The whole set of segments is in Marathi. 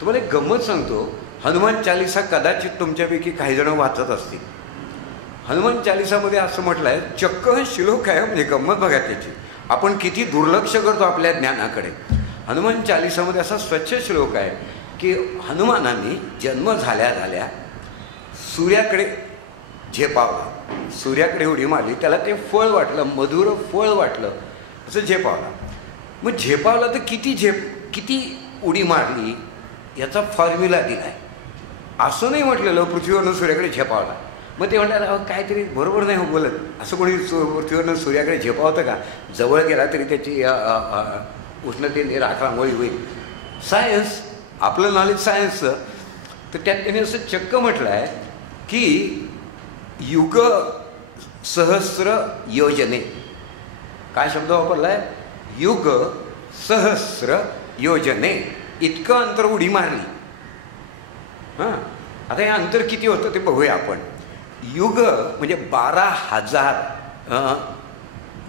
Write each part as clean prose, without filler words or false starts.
तुम्हाला एक गंमत सांगतो. हनुमान चालिसा कदाचित तुमच्यापैकी काही जण वाचत असतील. हनुमान चालिसामध्ये असं म्हटलं आहे, चक्क श्लोक आहे. म्हणजे गंमत बघा त्याची. आपण किती दुर्लक्ष करतो आपल्या ज्ञानाकडे. हनुमान चालिसामध्ये असा स्वच्छ श्लोक आहे की हनुमानांनी जन्म झाल्या झाल्या सूर्याकडे झेपावला. सूर्याकडे उडी मारली, त्याला ते फळ वाटलं, मधुर फळ वाटलं, असं झेपावला. मग झेपावला तर किती उडी मारली याचा फॉर्म्युला दिला आहे. असं नाही म्हटलेलं पृथ्वीवरनं सूर्याकडे झेपावला. मग ते म्हणतात काहीतरी बरोबर नाही हो बोलत. असं कोणी पृथ्वीवरनं सूर्याकडे झेपावतं का? जवळ गेला तरी त्याची उष्णतेने राखरांगोळी होईल. सायन्स, आपलं नॉलेज सायन्सचं. तर त्यात त्याने असं चक्क म्हटलं आहे की युग सहस्र योजने. काय शब्द वापरला आहे? युग सहस्र योजने. इतकं अंतर उडी मारली. हां, आता हे अंतर किती होतं ते बघूया आपण. युग म्हणजे 12,000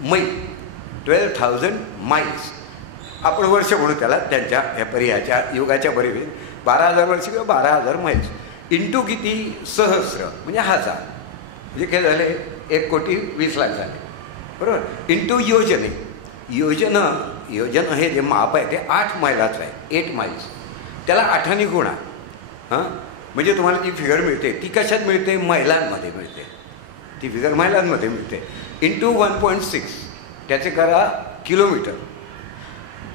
मैल, 12,000 माइल्स. आपण वर्ष म्हणू त्याला, त्यांच्या ह्या पर्याच्या युगाच्या परिवेश 12,000 वर्ष किंवा 12,000 मैल्स. इंटू किती? सहस्र म्हणजे 1000. म्हणजे काय झाले? 1,20,00,000 झाले, बरोबर. इंटू योजने. योजन हे जे माप आहे ते 8 मैलाचं आहे. 8 माइल्स. त्याला 8ने गुणा. हां, म्हणजे तुम्हाला जी फिगर मिळते ती कशात मिळते? मैलांमध्ये मिळते. ती फिगर मैलांमध्ये मिळते. इंटू 1.6 त्याचे करा किलोमीटर.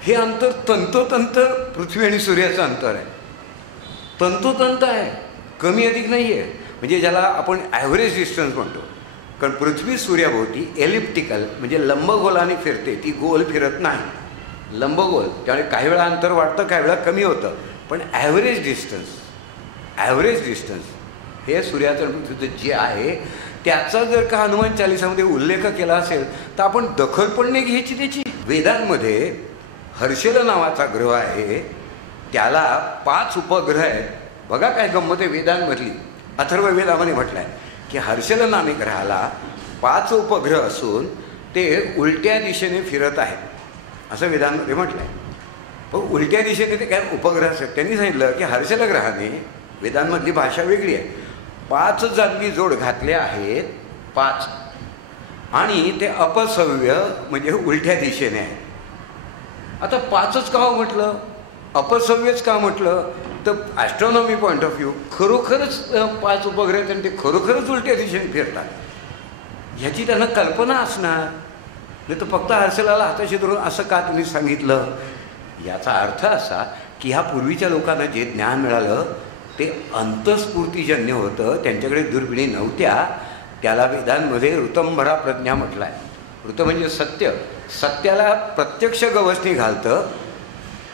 हे अंतर तंतोतंत पृथ्वी आणि सूर्याचं अंतर आहे. तंतोतंत आहे, कमी अधिक नाही आहे. म्हणजे ज्याला आपण ॲव्हरेज डिस्टन्स म्हणतो. कारण पृथ्वी सूर्याभोवती एलिप्टिकल म्हणजे लंबगोलाने फिरते, ती गोल फिरत नाही, लंबगोल. त्यामुळे काही वेळा अंतर वाढतं, काही वेळा कमी होतं. पण ॲव्हरेज डिस्टन्स हे सूर्याचं पृथ्वीचं जे आहे त्याचा जर का हनुमान चालिसामध्ये उल्लेख केला असेल तर आपण दखल पण नाही घ्यायची त्याची. वेदांमध्ये हर्षल नावाचा ग्रह आहे, त्याला 5 उपग्रह आहेत. बघा काय गंमत आहे वेदांमधली. अथर्ववेदामध्ये म्हटलं आहे की हर्षल नामी ग्रहाला 5 उपग्रह असून ते उलट्या दिशेने फिरत आहेत असं वेदांमध्ये म्हटलं आहे. पण उलट्या दिशेने ते काय उपग्रह असतात. त्यांनी सांगितलं की हर्षल ग्रहाने, वेदांमधली भाषा वेगळी आहे, 5 जागी जोड घातल्या आहेत, 5. आणि ते अपसव्य म्हणजे उलट्या दिशेने आहे. आता 5च का म्हटलं, अपसव्यच का म्हटलं? तर ॲस्ट्रॉनॉमी पॉईंट ऑफ व्ह्यू खरोखरच 5 उपग्रह आहेत आणि ते खरोखरच उलट्या दिशेने फिरतात. ह्याची त्यांना कल्पना असणार. नाही तर फक्त हर्षलाला हाताशी धरून असं का तुम्ही सांगितलं? याचा अर्थ असा की ह्या पूर्वीच्या लोकांना जे ज्ञान मिळालं ते अंतस्फूर्तीजन्य होतं. त्यांच्याकडे दुर्बिणी नव्हत्या. त्याला वेदांमध्ये ऋतंभरा प्रज्ञा म्हटलं आहे. ऋत म्हणजे सत्य. सत्याला प्रत्यक्ष गवसणी घालतं.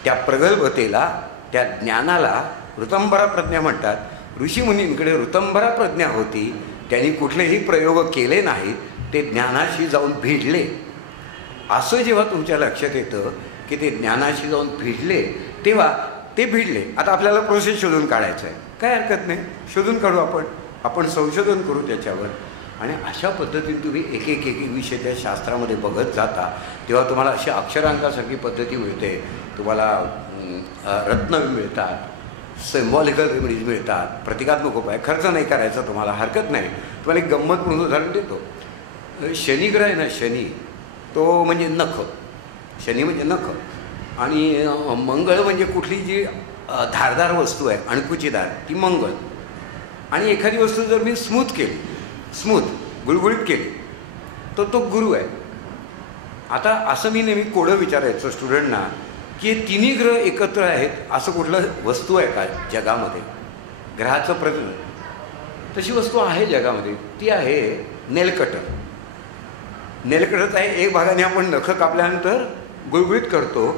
त्या प्रगल्भतेला, त्या ज्ञानाला ऋतंभरा प्रज्ञा म्हणतात. ऋषीमुनींकडे ऋतंभरा प्रज्ञा होती. त्यांनी कुठलेही प्रयोग केले नाहीत, ते ज्ञानाशी जाऊन भिडले. असं जेव्हा तुमच्या लक्षात येतं की ते ज्ञानाशी जाऊन भिडले, तेव्हा ते भिडले. आता आपल्याला प्रोसेस शोधून काढायचं आहे, काय हरकत नाही, शोधून काढू आपण संशोधन करू त्याच्यावर. आणि अशा पद्धतीने तुम्ही एक एक विषय त्या शास्त्रामध्ये बघत जाता तेव्हा तुम्हाला अशी अक्षरांकासारखी पद्धती मिळते. तुम्हाला रत्न मिळतात, सिम्बॉलिकल रेमेडीज मिळतात, प्रतिकात्मक उपाय. खर्च नाही करायचा तुम्हाला, हरकत नाही. तुम्हाला एक गंमत म्हणून उदाहरण देतो. शनिग्रह आहे ना, शनी तो म्हणजे नख, शनी म्हणजे नख. आणि मंगळ म्हणजे कुठली जी धारदार वस्तू आहे, अणकुची धार, ती मंगळ. आणि एखादी वस्तू जर मी स्मूथ गुळगुळीत केली तर तो गुरु आहे. आता असं मी नेहमी कोडं विचारायचं स्टुडंटना की हे तिन्ही ग्रह एकत्र आहेत असं कुठलं वस्तू आहे का जगामध्ये? ग्रहाचं तशी वस्तू आहे जगामध्ये. ती आहे नेलकटर. नेलकटरचा आहे एक भागाने आपण नख कापल्यानंतर गुळगुळीत करतो,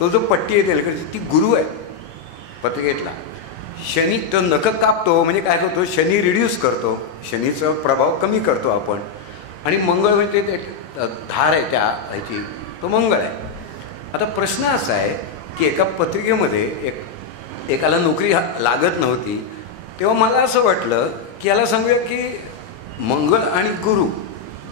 तो जो पट्टी आहे नेलकटरची ती गुरु आहे पत्रिकेतला. शनी तो नख कापतो म्हणजे काय करतो, शनी रिड्यूस करतो, शनीचा प्रभाव कमी करतो आपण. आणि मंगळ म्हणजे ते धार आहे त्या ह्याची, तो मंगळ आहे. आता प्रश्न असा आहे की एका पत्रिकेमध्ये एकाला नोकरी लागत नव्हती, तेव्हा मला असं वाटलं की याला सांगूया की मंगळ आणि गुरु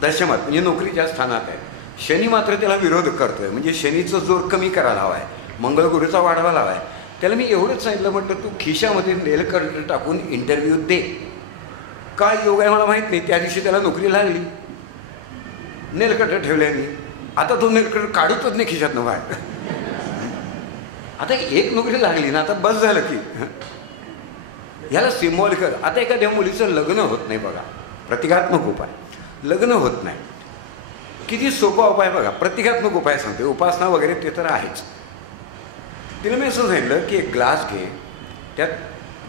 दशमात म्हणजे नोकरीच्या स्थानात आहे. शनी मात्र त्याला विरोध करतोय, म्हणजे शनीचा जोर कमी करायला हवा आहे, मंगळ गुरुचा वाढवायला हवा आहे. त्याला मी एवढंच सांगितलं, म्हटलं तू खिशामध्ये नेल कटर टाकून इंटरव्ह्यू दे. काय योग आहे मला माहीत नाही. त्या दिवशी त्याला नोकरी लागली. नेल कटर ठेवले मी. आता तो नेल कटर काढतच नाही खिशातनं बाहेर. आता एक नोकरी लागली ना, आता बस झालं की. ह्याला सिम्बॉलिकल. आता एखाद्या मुलीचं लग्न होत नाही बघा, प्रतिकात्मक उपाय. लग्न होत नाही, किती सोपा उपाय बघा. प्रतिकात्मक उपाय सांगते, उपासना वगैरे ते तर आहेच. तिला मी असं सांगितलं की एक ग्लास घे, त्यात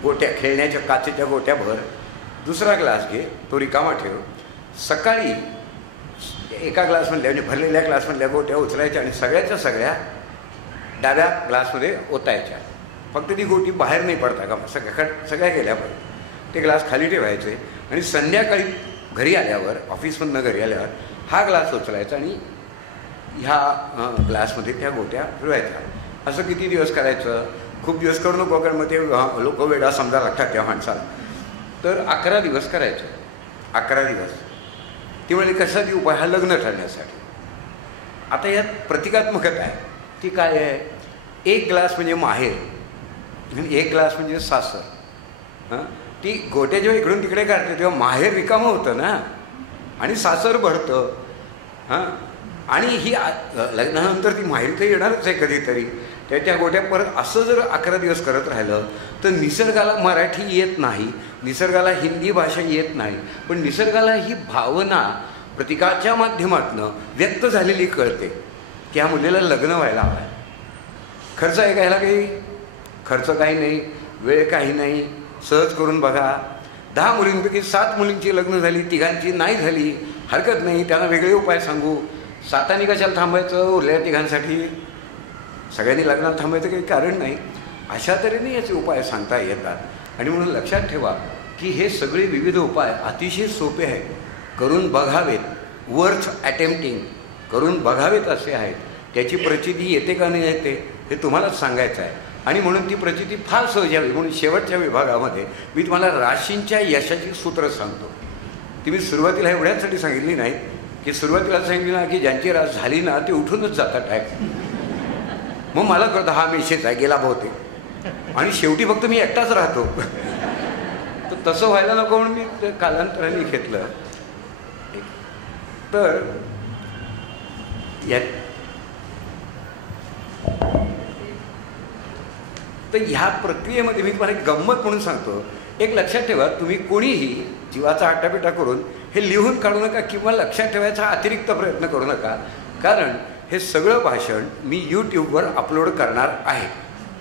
गोट्या, खेळण्याच्या काचेच्या गोट्या भर. दुसरा ग्लास घे, तो रिकामा ठेव. सकाळी एका ग्लासमधल्या, म्हणजे भरलेल्या ग्लासमधल्या गोट्या उचलायच्या आणि सगळ्याच्या सगळ्या डाव्या ग्लासमध्ये ओतायच्या. फक्त ती गोटी बाहेर नाही पडता का, सगळ्या गेल्या पाहिजे. ते ग्लास खाली ठेवायचे आणि संध्याकाळी घरी आल्यावर, ऑफिसमधनं घरी आल्यावर हा ग्लास उचलायचा आणि ह्या ग्लासमध्ये त्या गोट्या फिरवायच्या. असं किती दिवस करायचं? खूप दिवस करू नको, कारण मग ते लोक वेडा समजा लागतात त्या माणसाला. तर 11 दिवस करायचं. 11 दिवस. ती म्हणजे कशासाठी उपाय? हा लग्न ठरण्यासाठी. आता यात प्रतिकात्मकता आहे. ती काय आहे? एक ग्लास म्हणजे माहेर आणि एक ग्लास म्हणजे सासर. हां, ती गोट्या जेव्हा इकडून तिकडे काढते तेव्हा माहेर रिकामं होतं ना, आणि सासर भरतं. हां, आणि ही लग्नानंतर ती माहेर तर येणारच आहे कधीतरी. त्या गोट्या परत असं जर 11 दिवस करत राहिलं तर निसर्गाला मराठी येत नाही, निसर्गाला हिंदी भाषा येत नाही, पण निसर्गाला ही भावना प्रतीकाच्या माध्यमातून व्यक्त झालेली कळते की ह्या मुलीला लग्न व्हायला हवं आहे. खर्च आहे का ह्याला? काही खर्च काही नाही, वेळ काही नाही. सहज करून बघा. 10 मुलींपैकी 7 मुलींची लग्न झाली, 3घांची नाही झाली. हरकत नाही, त्यांना वेगळे उपाय सांगू. 7 कशाला थांबायचं? उरल्या 3घांसाठी सगळ्यांनी लग्नात थांबायचं काही कारण नाही. अशा तऱ्हेने याचे उपाय सांगता येतात. आणि म्हणून लक्षात ठेवा की हे सगळे विविध उपाय अतिशय सोपे आहेत, करून बघावेत. वर्थ अटेम्प्टिंग, करून बघावेत असे आहेत. त्याची प्रचिती येते का नाही येते हे तुम्हालाच सांगायचं आहे. आणि म्हणून ती प्रचिती फार सहज यावी म्हणून शेवटच्या विभागामध्ये मी तुम्हाला राशींच्या यशाची सूत्र सांगतो. ती मी सुरुवातीला एवढ्यासाठी सांगितली नाही की सुरुवातीला सांगितली ना की ज्यांची रास झाली ना ते उठूनच जातात टाईप. मग मला कळतं हा मेसेज आहे, गेला बहुतेक, आणि शेवटी फक्त मी एकटाच राहतो. तर तसं व्हायला नको म्हणून मी ते कालांतराने घेतलं. तर ह्या प्रक्रियेमध्ये मी तुम्हाला एक गंमत म्हणून सांगतो. एक लक्षात ठेवा, तुम्ही कोणीही जीवाचा आटापिटा करून हे लिहून काढू नका किंवा लक्षात ठेवायचा अतिरिक्त प्रयत्न करू नका, कारण हे सगळं भाषण मी यूट्यूबवर अपलोड करणार आहे.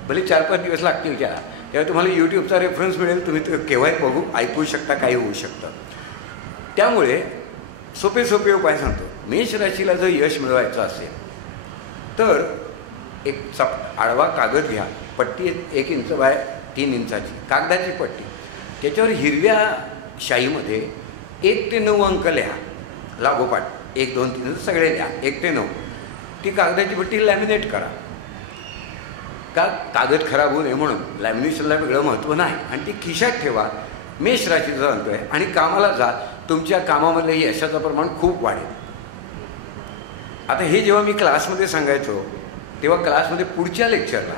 भले 4-5 दिवस लागतील त्या, तेव्हा तुम्हाला यूट्यूबचा रेफरन्स मिळेल. तुम्ही ते केव्हाही बघू, ऐकू शकता, काही होऊ शकतं. त्यामुळे सोपे सोपे उपाय सांगतो. मेष राशीला जर यश मिळवायचं असेल तर एक आडवा कागद घ्या, पट्टी 1 इंच बाय 3 इंचाची कागदाची पट्टी. त्याच्यावर हिरव्या शाईमध्ये 1 ते 9 अंक लिहा लागोपाठ. 1, 2, 3 सगळे लिहा, 1 ते 9. ती कागदाची पट्टी लॅमिनेट करा. का? कागद खराब होऊ नये म्हणून. लॅमिनेशनला वेगळं महत्त्व नाही. आणि ती खिशात ठेवा. मेष राशीचा अंक आहे आणि कामाला जा. तुमच्या कामामधलं यशाचं प्रमाण खूप वाढेल. आता हे जेव्हा मी क्लासमध्ये सांगायचो तेव्हा क्लासमध्ये पुढच्या लेक्चरला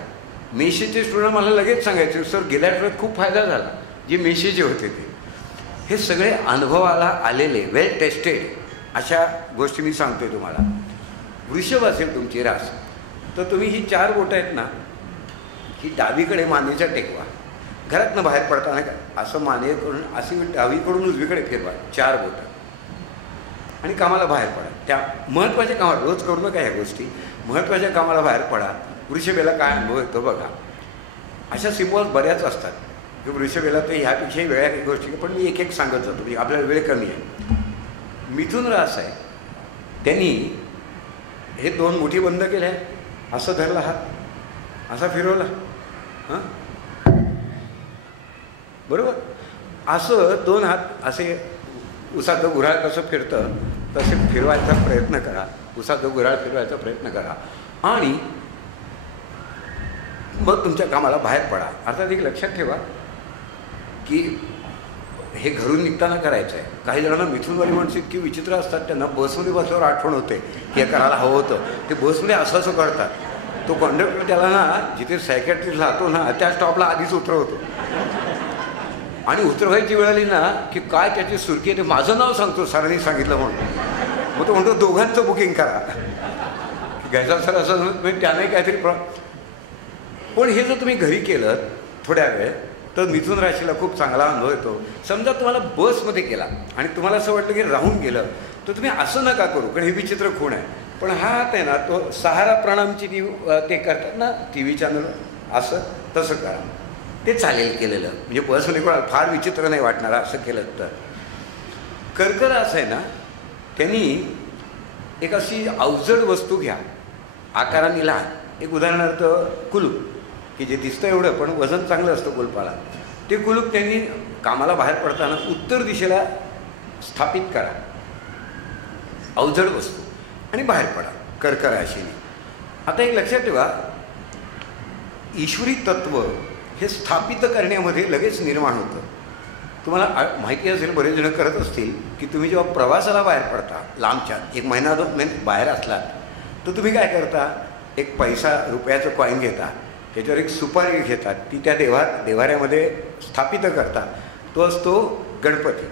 मेषेचे स्टुडंट मला लगेच सांगायचे, सर गेल्या आठवड्यात खूप फायदा झाला. जे मेषेचे होते ते हे सगळे अनुभवाला आलेले, वेल टेस्टेड अशा गोष्टी मी सांगतोय तुम्हाला. वृषभ असेल तुमची रास तर तुम्ही ही 4 बोटं आहेत ना, ही डावीकडे मानेच्या टेकवा. घरातनं बाहेर पडताना का असं माने करून अशी डावीकडून उजवीकडे फिरवा 4 बोटं आणि कामाला बाहेर पडा. त्या महत्त्वाच्या कामाला रोज करू नका ह्या गोष्टी. महत्त्वाच्या कामाला बाहेर पडा. वृषभेला काय अनुभव येतो बघा. अशा सिम्बॉल्स बऱ्याच असतात की वृषभेला तर ह्यापेक्षाही वेगळ्या काही गोष्टी, पण मी एक सांगत जातो म्हणजे आपल्याला वेळ कमी आहे. मिथुन रास आहे, त्यांनी हे 2 मुठी बंद केल्या, असं धरला हात, असा फिरवला. हां, बरोबर. असं 2 हात असे उसाचं गुऱ्हाळ कसं फिरतं तसे फिरवायचा प्रयत्न करा. उसाचं गुऱ्हाळ फिरवायचा प्रयत्न करा आणि मग तुमच्या कामाला बाहेर पडा. अर्थात एक लक्षात ठेवा की हे घरून निघताना करायचं आहे. काही जणांना मिथुनवाली माणसं इतकी विचित्र असतात, त्यांना बसमध्ये बसल्यावर आठवण होते की हे करायला हवं होतं. ते बसमध्ये असं असं करतात. तो कंडक्टर त्याला ना जिथे सायकॅट्रिस्ट राहतो ना त्या स्टॉपला आधीच उतरवतो. आणि उतरवायची वेळ आली ना की काय त्याची सुरकी आहे ते माझं नाव सांगतो, सरांनी सांगितलं म्हणून. मग तो म्हणतो दोघांचं बुकिंग करा. घ्यायचा सर असं म्हणजे त्याने काहीतरी पण हे जर तुम्ही घरी केलं थोड्या वेळ तर मिथुन राशीला खूप चांगला अनुभव येतो. समजा तुम्हाला बसमध्ये केला आणि तुम्हाला असं वाटलं की राहून गेलं तर तुम्ही असं नका करू, कारण हे विचित्र खूण आहे. पण हा आहे ना तो सहारा प्रणामची ते करतात ना टी व्ही चॅनल, असं तसं करा, ते चालेल केलेलं. म्हणजे बसमध्ये कोणाला फार विचित्र नाही वाटणार असं केलं तर. कर्क रास आहे ना त्यांनी एक अशी अवजड वस्तू घ्या, आकाराने लहान. एक उदाहरणार्थ कुलूप, की जे दिसतं एवढं पण वजन चांगलं असतं कुलपाला. ते कुलूप त्यांनी कामाला बाहेर पडताना उत्तर दिशेला स्थापित करा, अवजड वस्तू, आणि बाहेर पडा कर्क राशीने. आता एक लक्षात ठेवा, ईश्वरी तत्व हे स्थापित करण्यामध्ये लगेच निर्माण होतं. तुम्हाला माहिती असेल, बरेच जण करत असतील की तुम्ही जेव्हा प्रवासाला बाहेर पडता लांबच्या, 1 महिना 2 महिने बाहेर असलात तर तुम्ही काय करता, एक पैसा रुपयाचं कॉईन घेता, त्याच्यावर एक सुपारी घेतात, ती त्या देवाऱ्यामध्ये स्थापित करता. तो असतो गणपती,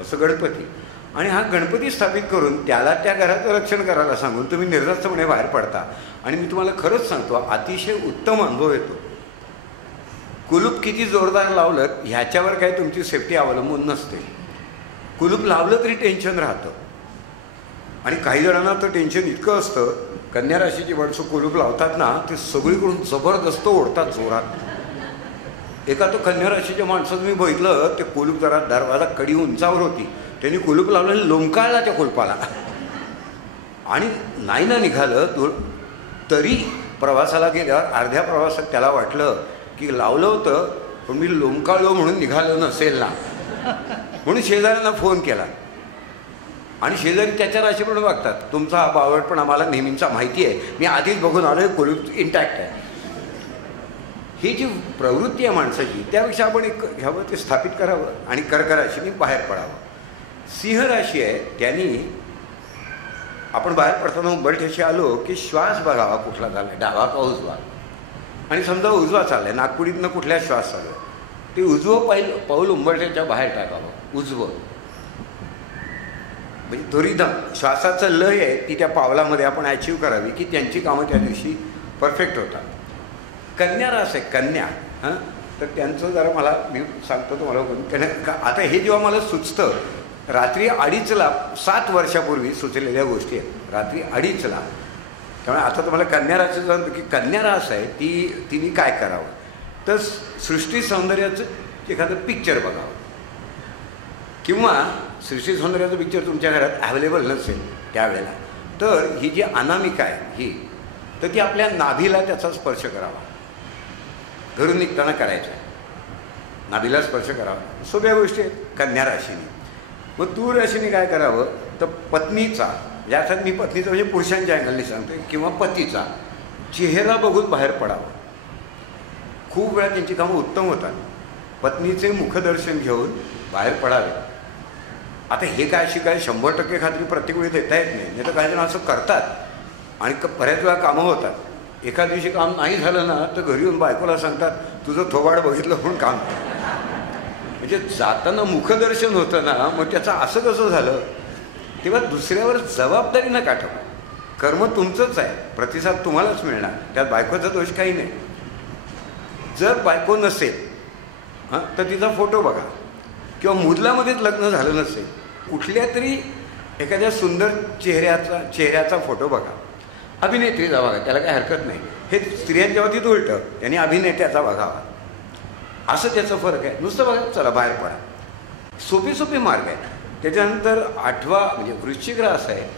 असं गणपती. आणि हा गणपती स्थापित करून त्याला त्या घराचं रक्षण करायला सांगून तुम्ही निर्धास्तपणे बाहेर पडता. आणि मी तुम्हाला खरंच सांगतो, अतिशय उत्तम अनुभव येतो. कुलूप किती जोरदार लावलं ह्याच्यावर काही तुमची सेफ्टी अवलंबून नसते. कुलूप लावलं तरी टेन्शन राहतं. आणि काही जणांना तर टेन्शन इतकं असतं, कन्या राशीची माणसं कुलूप लावतात ना ते सगळीकडून जबरदस्त ओढतात जोरात. एका तो कन्या राशीच्या माणसाचं मी बघितलं, ते कुलूप जरा दरवाजा कडी उंचावर होती, त्यांनी कुलूप लावलं आणि लोंबकाळला त्या कुलपाला. आणि नाही ना निघालं तरी प्रवासाला गेल्यावर अर्ध्या प्रवासात त्याला वाटलं की लावलं होतं पण मी लोंबकाळलो म्हणून निघालं नसेल ना, म्हणून शेजाऱ्यांना फोन केला. आणि शेजारी त्याच्या राशीप्रमाणे वागतात, तुमचा हा बावळटपण आम्हाला नेहमीचा माहिती आहे, मी आधीच बघून आलो आहे कुलूप इंटॅक्ट आहे. ही जी प्रवृत्ती आहे माणसाची, त्यापेक्षा आपण एक घ्यावं, ते स्थापित करावं आणि कर्क राशीने बाहेर पडावं. सिंह राशी आहे, त्यांनी आपण बाहेर पडताना उंबरठ्याशी आलो की श्वास बघावा कुठला चालला आहे, डावा का उजवा. आणि समजा उजवा चालला आहे, नागपुडीतनं कुठल्या श्वास चालू आहे, ते उजवं पाऊल उंबरठ्याच्या बाहेर टाकावं, उजवं. म्हणजे तो रिदम, श्वासाचं लय आहे ती त्या पावलामध्ये आपण अचीव करावी की त्यांची कामं त्या दिवशी परफेक्ट होतात. कन्या रास आहे, कन्या, हां, तर त्यांचं जरा मला मी सांगतो तुम्हाला. आता हे जेव्हा मला सुचतं, रात्री 2:30ला 7 वर्षापूर्वी सुचलेल्या गोष्टी आहेत, रात्री 2:30ला. त्यामुळे आता तुम्हाला कन्या राशीचं सांगतो की कन्या रास आहे तिने काय करावं, तर सृष्टी सौंदर्याचं एखादं पिक्चर बघावं. किंवा सृष्टी सौंदर्याचं पिक्चर तुमच्या घरात अवेलेबल नसेल त्यावेळेला, तर ही जी अनामिका आहे ही, तर ती आपल्या नाभीला त्याचा स्पर्श करावा, घरून निघताना करायचं आहे, नाभीला स्पर्श करावा. सोप्या गोष्टी आहेत कन्या राशीने. मग तूळ राशीने काय करावं, तर पत्नीचा, यासाठी मी पत्नीचा म्हणजे पुरुषांच्या अँगलने सांगतो, किंवा पतीचा चेहरा बघून बाहेर पडावं. खूप वेळा त्यांची कामं उत्तम होतात. पत्नीचे मुखदर्शन घेऊन बाहेर पडावे. आता हे काय अशी काय 100% खात्री प्रत्येक वेळी देता येत नाही, नाही तर काही जण असं करतात आणि बऱ्याच वेळा कामं होतात. एका दिवशी काम नाही झालं ना तर घरी येऊन बायकोला सांगतात तुझं थोबाड बघितलं म्हणून काम. म्हणजे जाताना मुखदर्शन होतं ना, मग त्याचं असं कसं झालं, तेव्हा दुसऱ्यावर जबाबदारी नका ठेवा. कर्म तुमचंच आहे, प्रतिसाद तुम्हालाच मिळणार, त्यात बायकोचा दोष काही नाही. जर बायको नसेल हां तर तिचा फोटो बघा, किंवा मुदलामध्येच लग्न झालं नसेल कुठल्या तरी एखाद्या सुंदर चेहऱ्याचा फोटो बघा. अभिनेत्रीचा बघा, त्याला काही हरकत नाही. हे स्त्रियांच्या बाबतीत उलटं, त्यांनी अभिनेत्याचा बघावा, असं त्याचा फरक आहे. नुसतं बघा, चला बाहेर पडा, सोपे मार्ग आहेत. त्याच्यानंतर 8वा म्हणजे वृश्चिक रास आहे,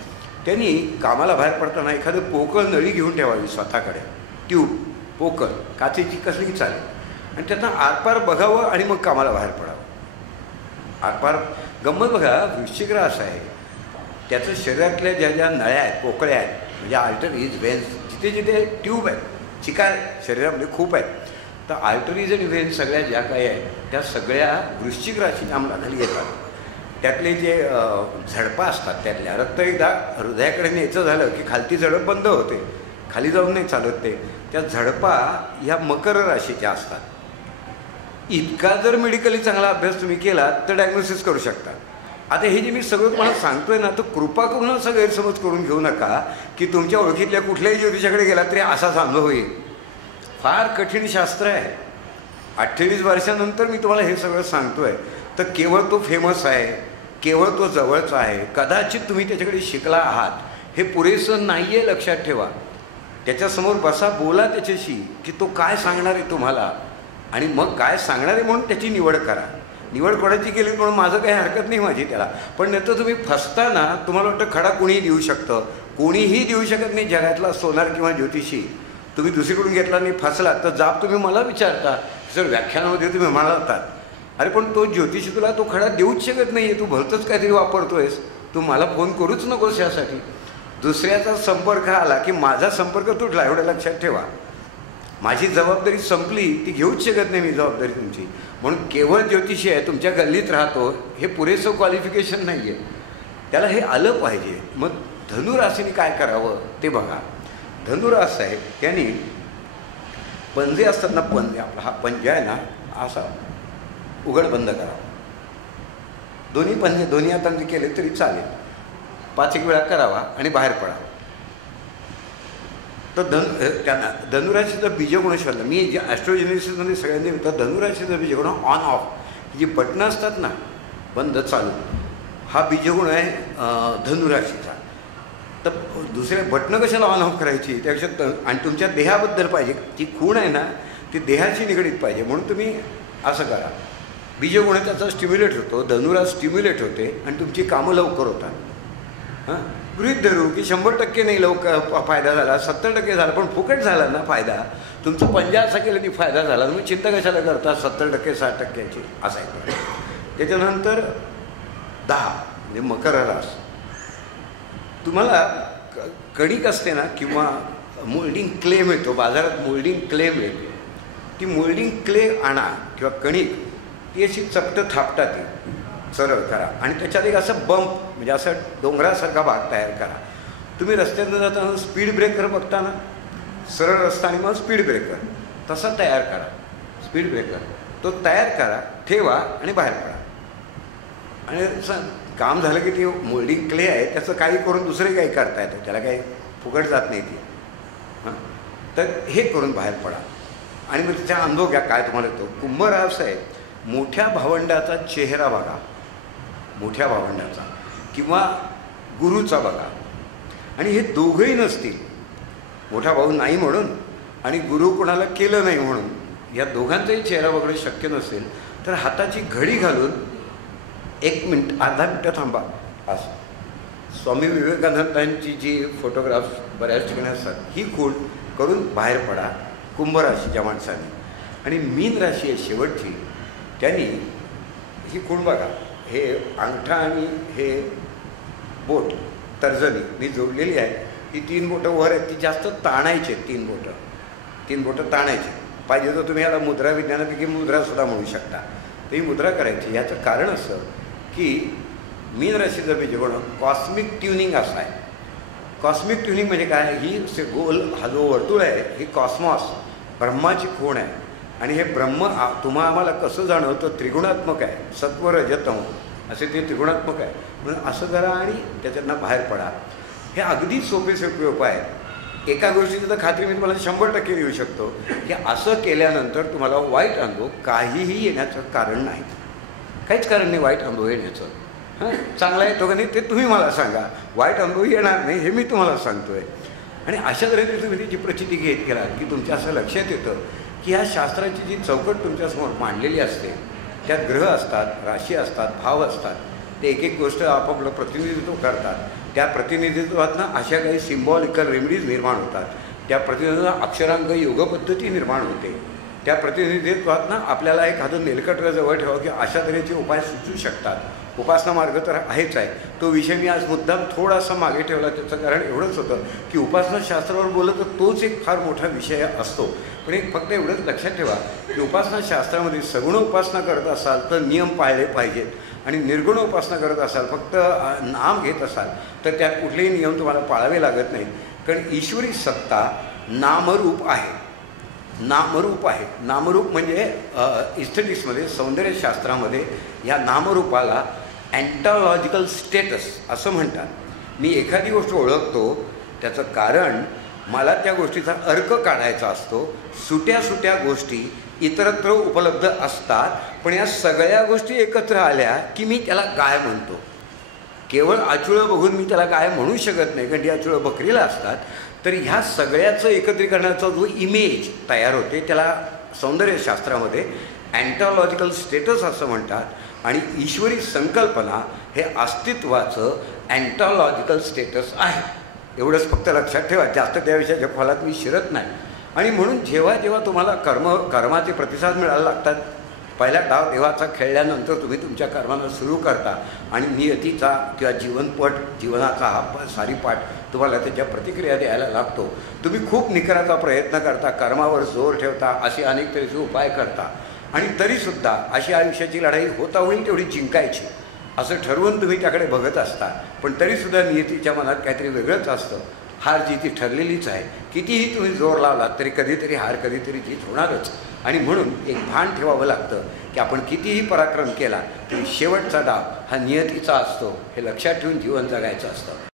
त्यांनी कामाला बाहेर पडताना एखादं पोकळ नळी घेऊन ठेवावी स्वतःकडे, ट्यूब, पोकळ काचेची कसली चालेल, आणि त्यांना आरपार बघावं आणि मग कामाला बाहेर पडावं. आरपार गंमत बघा, वृश्चिक रास आहे त्याचं शरीरातल्या ज्या नळ्या आहेत, पोकळ्या आहेत, म्हणजे आर्टरीज, व्हेन्स, जिथे ट्यूब आहेत, चिकार शरीरामध्ये खूप आहेत, तर आर्टरीज आणि व्हेन्स सगळ्या ज्या काही आहेत त्या सगळ्या वृश्चिक राशीच्या अंमलाखाली येतात. त्यातले जे झडपा असतात, त्यातल्या रक्त एकदा हृदयाकडे न्यायचं झालं की खालती झडप बंद होते, खाली जाऊन नाही चालत ते. त्या झडपा ह्या मकर राशीच्या असतात. इतका जर मेडिकली चांगला अभ्यास तुम्ही केला तर डायग्नोसिस करू शकता. आता हे जे मी सगळं तुम्हाला सांगतोय ना, तर कृपा करून असा गैरसमज करून घेऊ नका की तुमच्या ओळखीतल्या कुठल्याही ज्योतिषाकडे गेला तरी असाच अनुभव होईल. फार कठीण शास्त्र आहे. 28 वर्षानंतर मी तुम्हाला हे सगळं सांगतोय तर केवळ तो फेमस आहे, केवळ तो जवळचा आहे, कदाचित तुम्ही त्याच्याकडे शिकला आहात, हे पुरेसं नाही आहे. लक्षात ठेवा. त्याच्यासमोर बसा, बोला त्याच्याशी की तो काय सांगणार आहे तुम्हाला, आणि मग काय सांगणार आहे म्हणून त्याची निवड करा. निवड कोणाची केली म्हणून माझं काही हरकत नाही माझी त्याला, पण नंतर तुम्ही फसताना तुम्हाला वाटतं खडा कोणीही देऊ शकतं. कोणीही देऊ शकत नाही जगातला सोनार किंवा ज्योतिषी. तुम्ही दुसरीकडून घेतला नाही, फसला तर जाब तुम्ही मला विचारता. सर व्याख्यानामध्ये तुम्ही म्हणालात, अरे पण तो ज्योतिषी तुला तो खडा देऊच शकत नाही आहे, तू भलतंच काहीतरी वापरतोयस, तू मला फोन करूच नकोस यासाठी. दुसऱ्याचा संपर्क आला की माझा संपर्क तुटला, एवढं लक्षात ठेवा. माझी जबाबदारी संपली, ती घेऊच शकत नाही मी जबाबदारी तुमची. म्हणून केवळ ज्योतिषी आहे, तुमच्या गल्लीत राहतो, हे पुरेसं क्वालिफिकेशन नाही आहे. त्याला हे आलं पाहिजे. मग धनुराशीने काय करावं ते बघा. धनुरास आहे त्यांनी पंजे असतात ना, पंजे, आपला हा पंजा आहे ना असा उघड बंद करावा. दोन्ही पंजे दोन्ही हातांनी केले तरी चालेल. 5 वेळा करावा आणि बाहेर पडावा. तर त्यांना धनुराशीचं बीजगुण शोधलं मी. जे ॲस्ट्रोजेनेसिसमध्ये सगळ्यांनी होतं, धनुराशीचं बीजगुण ऑन ऑफ जी बटणं असतात ना, बंद चालू, हा बीजगुण आहे धनुराशीचा. तर दुसऱ्या बटणं कशाला ऑन ऑफ करायची त्यापेक्षा, आणि तुमच्या देहाबद्दल पाहिजे, ती खूण आहे ना ती देहाशी निगडीत पाहिजे. म्हणून तुम्ही असं करा. बीजगुण त्याचा स्टिम्युलेट होतो, धनुरास स्टिम्युलेट होते आणि तुमची कामं लवकर होतात. हां, गृहीत धरू की 100% नाही लवकर फायदा झाला, 70% झाला, पण फुकट झाला ना फायदा. तुमचं पंजा असा केलं की फायदा झाला, तुम्ही चिंता कशाला करता 70% 60%ची असं आहे. त्याच्यानंतर 10 म्हणजे मकर रास. तुम्हाला कणिक असते ना किंवा मोल्डिंग क्ले मिळतो बाजारात, मोल्डिंग क्ले मिळते. ती मोल्डिंग क्ले आणा किंवा कणिक, ती अशी चपटं थापटा, ती सरळ करा आणि त्याच्यात एक असं बंप म्हणजे असं डोंगरासारखा भाग तयार करा. तुम्ही रस्त्यानं जाताना स्पीड ब्रेकर बघता ना, सरळ रस्ता आणि मग स्पीड ब्रेकर तसा तयार करा. स्पीड ब्रेकर तो तयार करा, ठेवा आणि बाहेर पडा. आणि काम झालं की ती मोल्डिंग क्ले आहे त्याचं काही करून दुसरे काही करता येतं, त्याला काही फुकट जात नाही ती. हां, तर हे करून बाहेर पडा आणि मग त्याचा अनुभव घ्या काय तुम्हाला येतो. कुंभ रास आहे. मोठ्या भावंडाचा चेहरा बघा, मोठ्या भावंडाचा किंवा गुरुचा बघा. आणि हे दोघंही नसतील, मोठा भाऊ नाही म्हणून आणि गुरु कोणाला केलं नाही म्हणून, या दोघांचाही चेहरा बघणं शक्य नसेल तर हाताची घडी घालून 1 मिनिट अर्धा मिनटं थांबा. असं स्वामी विवेकानंदांची जी फोटोग्राफ्स बऱ्याच ठिकाणी असतात, ही खूण करून बाहेर पडा कुंभ राशीच्या माणसाने. आणि मीन राशी आहे शेवटची, त्यांनी ही खूण बघा, हे अंगठा आणि हे बोट तर्जनी जोडलेली आहे. ही 3 बोटं वर आहेत, ती जास्त ताणायची आहेत. 3 बोटं ताणायची. पाहिजे तर तुम्ही याला मुद्रा विज्ञानापैकी मुद्रासुद्धा म्हणू शकता. तर ही मुद्रा करायची. याचं कारण असं की मीन राशीचं बीजगुण कॉस्मिक ट्युनिंग असं आहे. कॉस्मिक ट्युनिंग म्हणजे काय, ही गोल हा जो वर्तुळ आहे ही कॉस्मॉस ब्रह्माची खूण आहे. आणि हे ब्रह्म आम्हाला कसं जाणवतं, त्रिगुणात्मक आहे. सत्व रजतम असे ते त्रिगुणात्मक आहे. म्हणून असं करा आणि त्याच्यातनं बाहेर पडा. हे अगदी सोपे उपाय आहेत. एका गोष्टीची तर खात्री मी तुम्हाला 100% देऊ शकतो की असं केल्यानंतर तुम्हाला वाईट अनुभव काहीही येण्याचं कारण नाही. काहीच कारण नाही वाईट अनुभव येण्याचं. हां, चांगला येतो का नाही ते तुम्ही मला सांगा. वाईट अनुभव येणार नाही हे मी तुम्हाला सांगतो आहे. आणि अशा तऱ्हेने तुम्ही त्याची प्रचिती घेत गेला की तुमच्या असं लक्षात येतं की ह्या शास्त्राची जी चौकट तुमच्यासमोर मांडलेली असते, त्यात ग्रह असतात, राशी असतात, भाव असतात. ते एक गोष्ट आपापलं प्रतिनिधित्व करतात. त्या प्रतिनिधित्वातनं अशा काही सिम्बॉलिकल रेमेडीज निर्माण होतात. त्या प्रतिनिधित्वात अक्षरांक योगपद्धती निर्माण होते. त्या प्रतिनिधित्वातनं आपल्याला एखादं नेलकटर जवळ ठेवा की अशा तऱ्हेचे उपाय सुचू शकतात. उपासना मार्ग तर आहेच आहे. तो विषय मी आज मुद्दाम थोडासा मागे ठेवला. त्याचं कारण एवढंच होतं की उपासनाशास्त्रावर बोललं तर तोच एक फार मोठा विषय असतो. पण एक फक्त एवढंच लक्षात ठेवा की उपासनाशास्त्रामध्ये सगुण उपासना करत असाल तर नियम पाळले पाहिजेत. आणि निर्गुण उपासना करत असाल, फक्त नाम घेत असाल तर त्यात कुठलेही नियम तुम्हाला पाळावे लागत नाहीत. कारण ईश्वरी सत्ता नामरूप आहे. नामरूप आहे. नामरूप म्हणजे इस्थेटिक्समध्ये, सौंदर्यशास्त्रामध्ये या नामरूपाला अँटॉलॉजिकल स्टेटस असं म्हणतात. मी एखादी गोष्ट ओळखतो, त्याचं कारण मला त्या गोष्टीचा अर्क काढायचा असतो. सुट्या सुट्या गोष्टी इतरत्र उपलब्ध असतात, पण या सगळ्या गोष्टी एकत्र आल्या की मी त्याला गाय म्हणतो. केवळ आचुळं बघून मी त्याला गाय म्हणू शकत नाही, कारण ती आचुळं बकरीला असतात. तर ह्या सगळ्याचं एकत्रीकरणाचा जो इमेज तयार होते त्याला सौंदर्यशास्त्रामध्ये अँटॉलॉजिकल स्टेटस असं म्हणतात. आणि ईश्वरी संकल्पना हे अस्तित्वाचं अँटॉलॉजिकल स्टेटस आहे. एवढंच फक्त लक्षात ठेवा, जास्त त्या विषयाच्या खोलात मी शिरत नाही. आणि म्हणून जेव्हा जेव्हा तुम्हाला कर्माचे प्रतिसाद मिळायला लागतात, पहिला डाव देवाचा खेळल्यानंतर तुम्ही तुमच्या कर्माला सुरू करता आणि नियतीचा किंवा जीवनाचा हा सारीपाठ तुम्हाला त्याच्या प्रतिक्रिया द्यायला लागतो. तुम्ही खूप निकराचा प्रयत्न करता, कर्मावर जोर ठेवता, असे अनेक तऱ्हेचे उपाय करता, आणि तरीसुद्धा अशी आयुष्याची लढाई होता होईल तेवढी जिंकायची असं ठरवून तुम्ही त्याकडे बघत असता. पण तरीसुद्धा नियतीच्या मनात काहीतरी वेगळंच असतं. हार जी ती ठरलेलीच आहे. कितीही तुम्ही जोर लावलात तरी कधीतरी हार, कधीतरी जीत होणारच. आणि म्हणून एक भान ठेवावं लागतं की आपण कितीही पराक्रम केला तरी शेवटचा डाव हा नियतीचा असतो, हे लक्षात ठेवून जीवन जगायचं असतं.